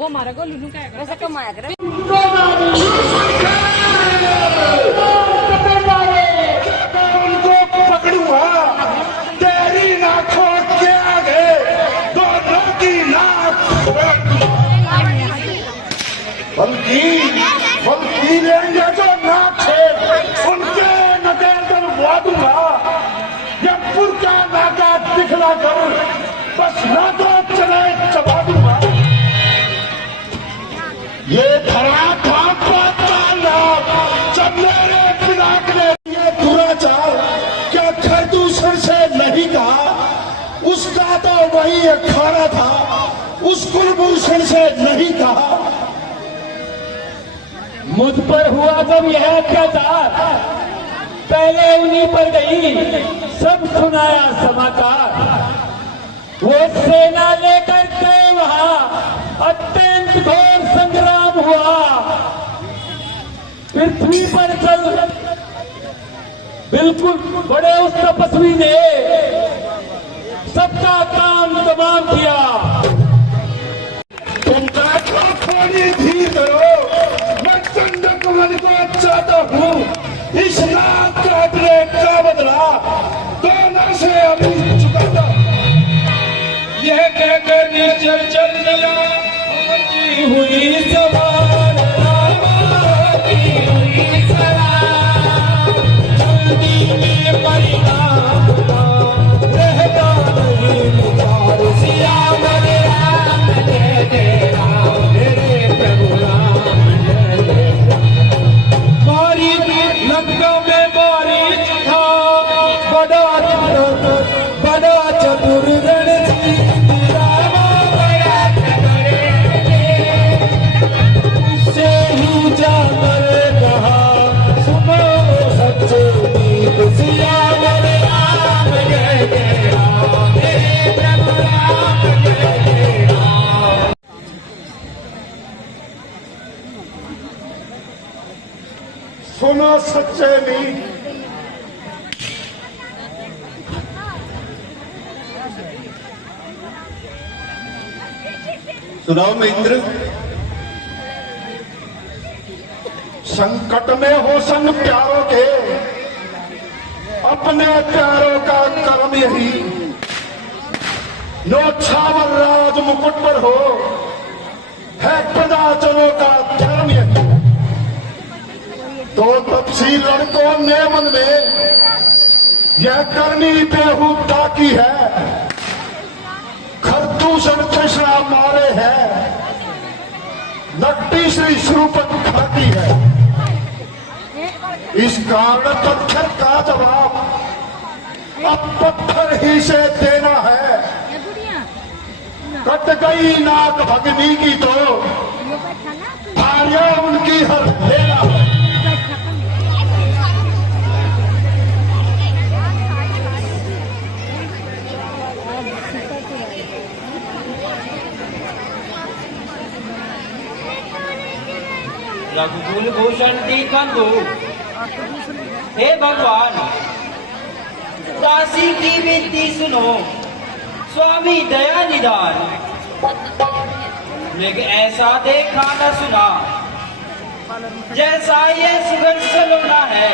वो हमारा को लुनू क्या वैसे कमाया करे उनको पकड़ूंगा तेरी नाखों के आगे दोनों की नाक बल्कि लेंगे जो नाक है उनके नकेल बुआ दूंगा या पुरका नाका दिखला कर बस नाका चले चबा दूंगा। ये धरा था जब मेरे पिता ने ये दुराचार क्या खरदूषण से नहीं कहा, उसका तो वही अखाड़ा था, उस कुलभूषण से नहीं कहा। मुझ पर हुआ जब यह अत्याचार पहले उन्हीं पर गई सब सुनाया समाचार। वो सेना लेकर गए वहां अत्यंत घोर संग्राम हुआ। पृथ्वी पर चल बिल्कुल बड़े उस तपस्वी ने सबका काम तमाम किया। तुम थोड़ी धीर करो, मैं चंड कमल को चाहता हूँ। इस नाक काटने का बदला दोनों से अभी चुकाता। यह कहकर निश्चल चल दिया हुई सवार हुई सवार जल्दी में परिणाम रहता नहीं मुखार सिया मेरे राम जय जय राम मेरे प्रभु राम जय जय मारी लंका में मारी था बड़ा चतुर सुनो सच्चे मीत, सुनाओ मित्र। संकट में हो संग प्यारों के, अपने प्यारों का कर्म यही। नौछावर राज मुकुट पर हो, है प्रजाजनों का धर्म यही। तो तपसी लड़कों ने मन में यह करनी बेहूदा की है। खरदूषण तृष्णा मारे है, नकटी श्री स्वरूपक खाती है। इस कारण पत्थर का जवाब अब पत्थर ही से देना है। कट गई नाक भगनी की तो भार्या उनकी हर लेना है। रघुकुल भूषण दीपंदु हे भगवान दासी की विनती सुनो स्वामी दया निधान। लेकिन ऐसा देखा न सुना जैसा ये सुगंध सलोना है।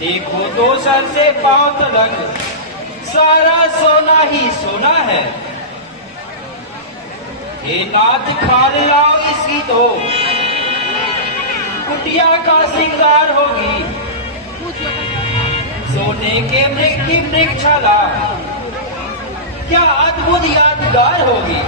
देखो तो सर से पांव तक सारा सोना ही सोना है। हे नाथ खाल लाओ इसकी तो कुटिया का श्रृंगार होगी। सोने के मृग की मृगशाला क्या अद्भुत यादगार होगी।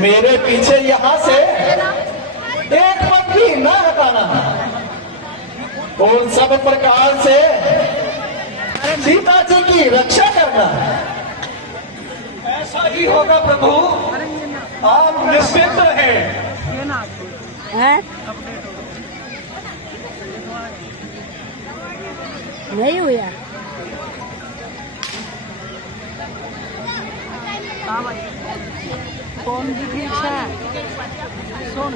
मेरे पीछे यहाँ से एक पग भी न हटाना और सब प्रकार से सीता जी की रक्षा करना। ऐसा ही होगा प्रभु, आप निश्चिंत रहें। हैं? नहीं हुआ। कौन भी अच्छा सुन।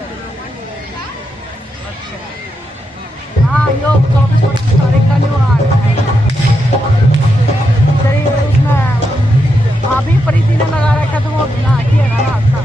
हाँ यो 24 तारीख का नहीं आ रहा है। उसमें अभी प्रीति ने लगा रखा तो वो ना किया ना रास्ता।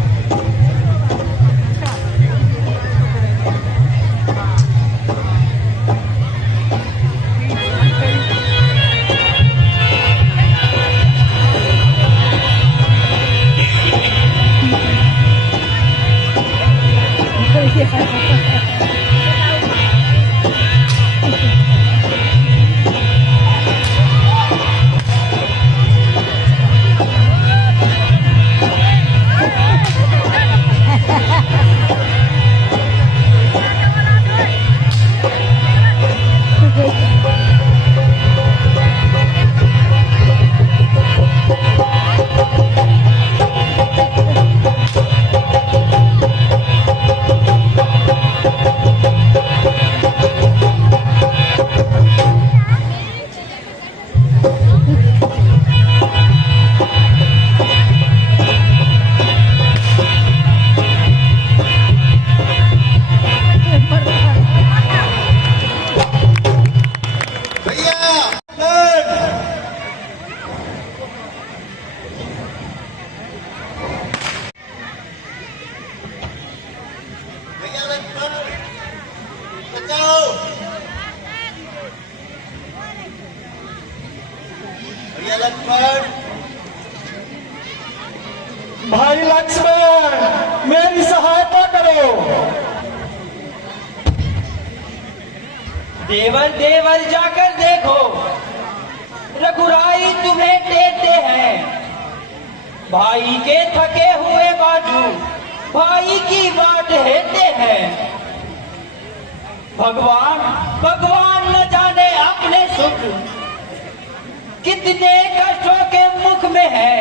भाई लक्ष्मण, मेरी सहायता करो। देवर देवर जाकर देखो, रघुराई तुम्हें देते हैं। भाई के थके हुए बाजू भाई की बाट हेते हैं। भगवान भगवान न जाने अपने सुख कितने कष्टों के मुख में है।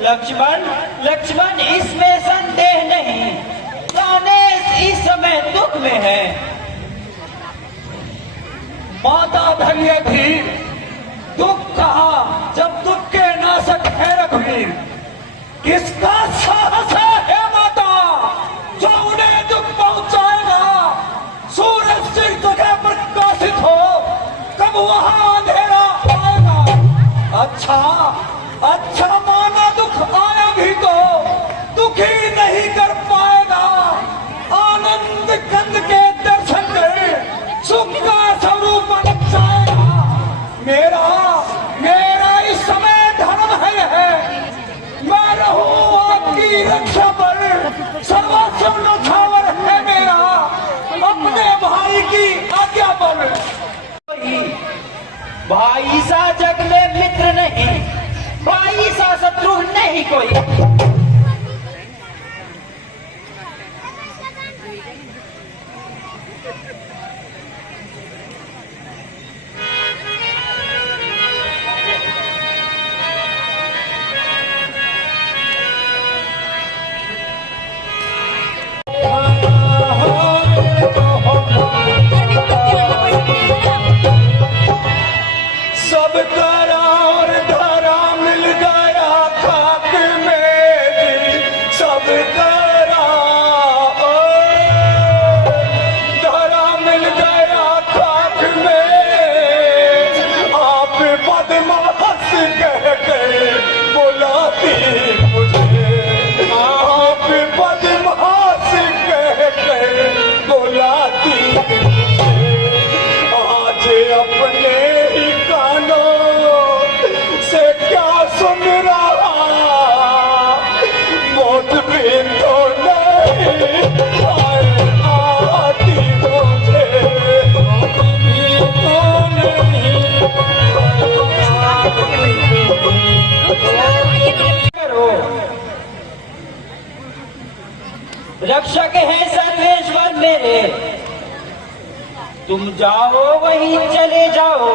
लक्ष्मण लक्ष्मण इसमें संदेह नहीं, प्राणेश इस समय दुख में है। माता धैर्य धीर, दुख कहा जब दुख के नाशक है रघुवीर। किसका साहस है हे माता, जो उन्हें दुख पहुंचाएगा। सूरज जिस जगह प्रकाशित हो, कब वहां अंधेरा आएगा। अच्छा अच्छा माना दुख आया भी तो दुखी नहीं कर पाएगा। आनंद कंद के दर्शन कर सुख का स्वरूप बन जाएगा। मेरा मेरा इस समय धर्म है, मैं रहूं आपकी रक्षा पर। सर्वस्व न्यौछावर है मेरा, अपने भाई की आज्ञा पर। भाई सा जग में मित्र नहीं, भाई सा शत्रु नहीं कोई। सब करा और धरा मिल गया खाक में रक्षक है सर्वेश्वर मेरे, तुम जाओ वहीं चले जाओ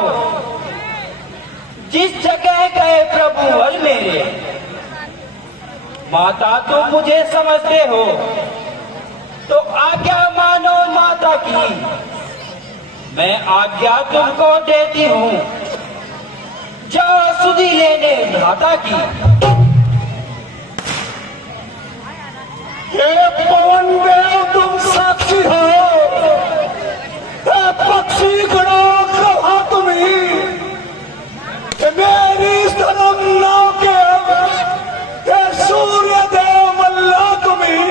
जिस जगह गए प्रभु हल मेरे। माता तुम मुझे समझते हो तो आज्ञा मानो माता की, मैं आज्ञा तुमको देती हूँ, जाओ सुधि लेने भ्राता की। हे पवन देव तुम साक्षी हो, हे पक्षी गणों कहा तुम्ही, मेरी धर्म नाव के, हे सूर्य देव मल्ला तुम्ही,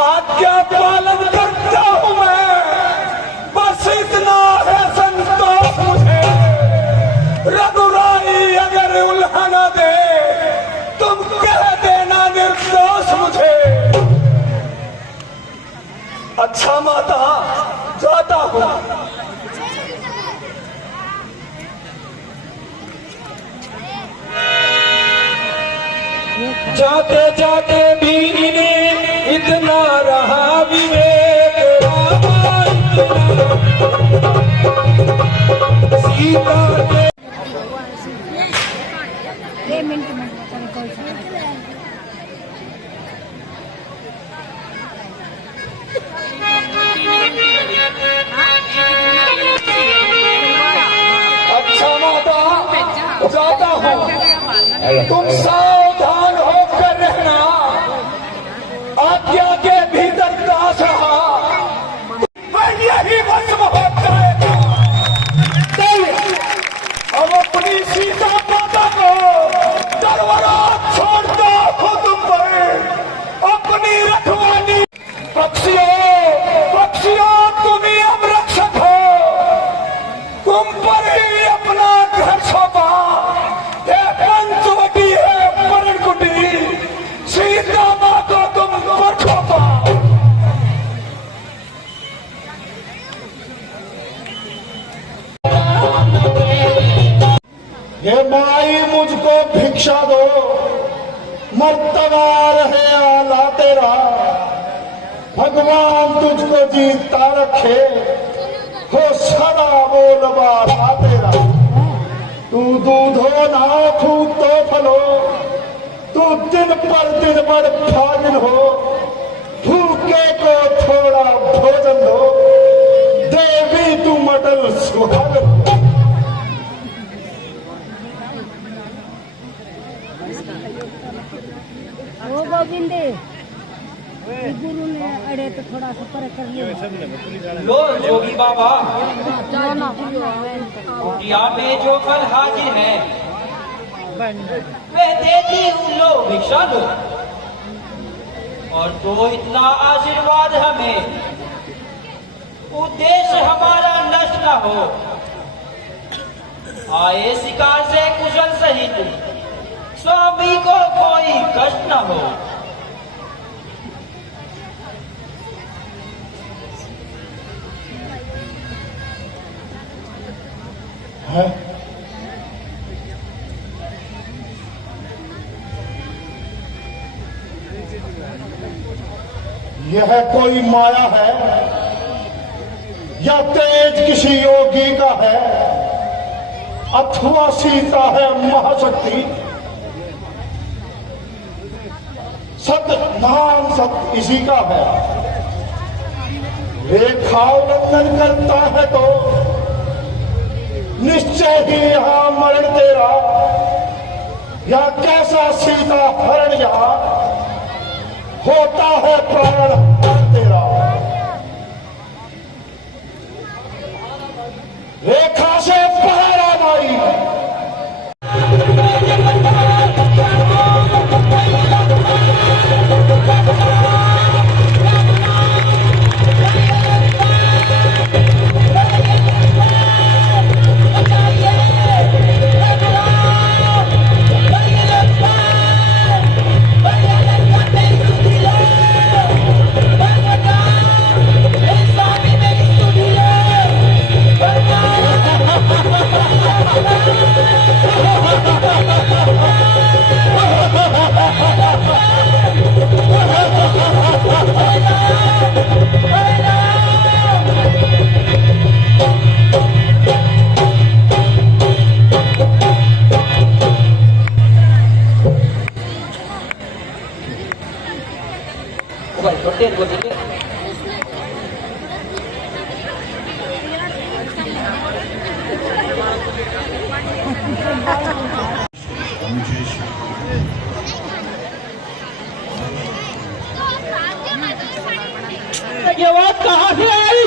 आज्ञा पालन करता हूं मैं, बस इतना है संतोष मुझे। रघुराई अगर उल्हाना दे तुम कह देना निर्दोष मुझे। अच्छा माता जाता हूं। जाते जाते भी इन्हें इतना रहा विवेक, सीता के अच्छा माता जाता हूं, तुम सावधान होकर रहना, आज्ञा के भीतर दास रहा, मैं यही भस्म हो जाएगा। अब अपनी सीता माता को दरबारा छोड़ दो खुद पर, अपनी रखवाली। पक्षियों पक्षियों तुम ही अब रक्षक हो, तुम पर ही अपना घर सौंपा, हे पंचवटी है परण कुटी, सीता माँ को तुम पर सौंपा। हे माई मुझको भिक्षा दो, मर्तबा रहे आला तेरा, भगवान तुझको जीता रखे, हो सदा बोलबाला तेरा। तू दूधो ना फूक तो फलो, तू दिन पर दिन बड़ फाजिल हो, भूखे को थोड़ा भोजन दो, देवी तू मडल सुहागन। ओ गोविंदे, गुरु ने अड़े तो थोड़ा सा पर कर लिया। लो जोगी बाबा, जाना कुटिया में जो फल हाजिर है वह देती हूँ, लो भिक्षा लो, और दो इतना आशीर्वाद हमें, उद्देश्य हमारा नष्ट न हो, आए शिकार से कुशल सहित स्वामी को कोई कष्ट न हो। है यह कोई माया है या तेज किसी योगी का है, अथवा सीता है महाशक्ति। सत्य नाम सत्य इसी का है, रेखा उल्लंघन करता है तो निश्चय ही यहां मरण तेरा, या कैसा सीता हरण यहाँ होता है प्राण तेरा। रेखा से पहरा माई, Bye. तेज बोलेंगे। ये बात कहाँ से आई?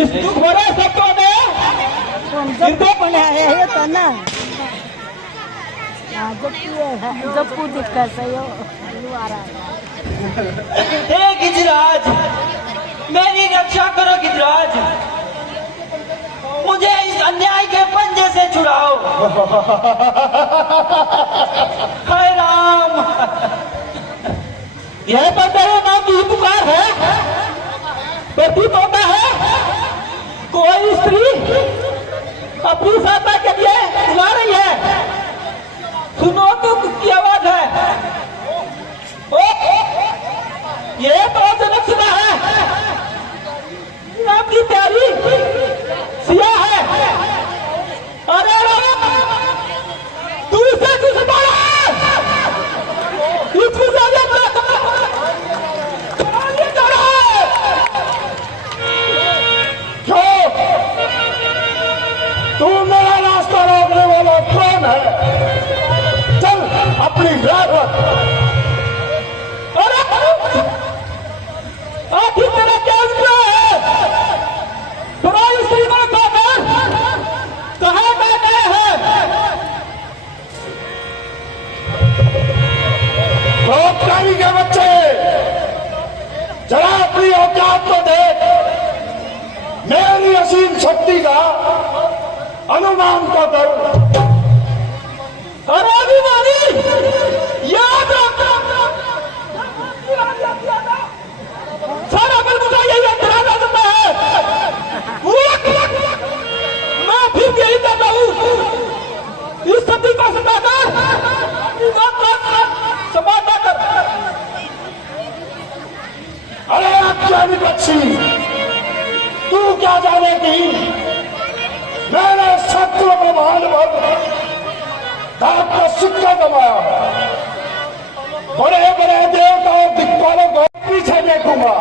इस दुख भरे शब्दों में पण आहे होता ना जप्पू दिक्कत है हे गिजराज, मेरी रक्षा करो गिजराज, मुझे इस अन्याय के पंजे से छुड़ाओ। हाय राम, यह पर तेरे नाम की पुकार है, प्रतीत होता है कोई स्त्री अपनी सहायता के लिए बुला रही है। सुनो तो की आवाज है। ओ, ये तो जनक सुना है, आपकी तैयारी सिया है। अरे राम, तू इसे क्यों संभाला? इसको ज्यादा तू मेरा रास्ता रोकने वाला कौन है? चल अपनी राह रख। अरे आखिर तेरा क्या हुआ है? तुम्हारी स्त्री को कहाँ बैठे हैं? रोककारी के बच्चे, जरा अपनी औकात को देख। मेरी असीम शक्ति का अनुमान को कर। अरे अभिमानी, याद रख, सारा बल मुझे यही अंतरा सकता है। मैं फिर यही करता हूँ, इस सभी को समाधान कर। अरे अज्ञानी पक्षी, तू क्या जानेगी? मैंने शत्रु को मान भर दांत का सिक्का जमाया। बड़े बड़े देवताओं दिक्पालों को पीछे देखूंगा,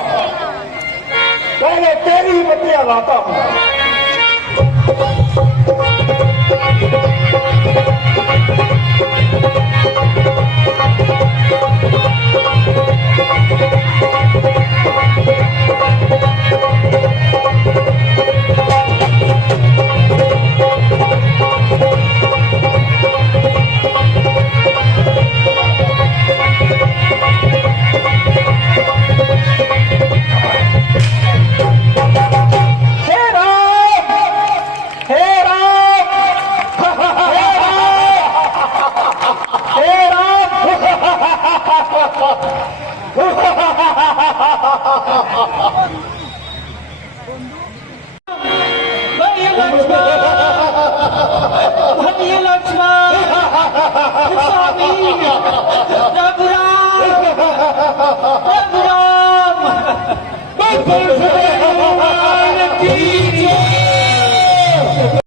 पहले तेरी बत्तियां लाता हूं।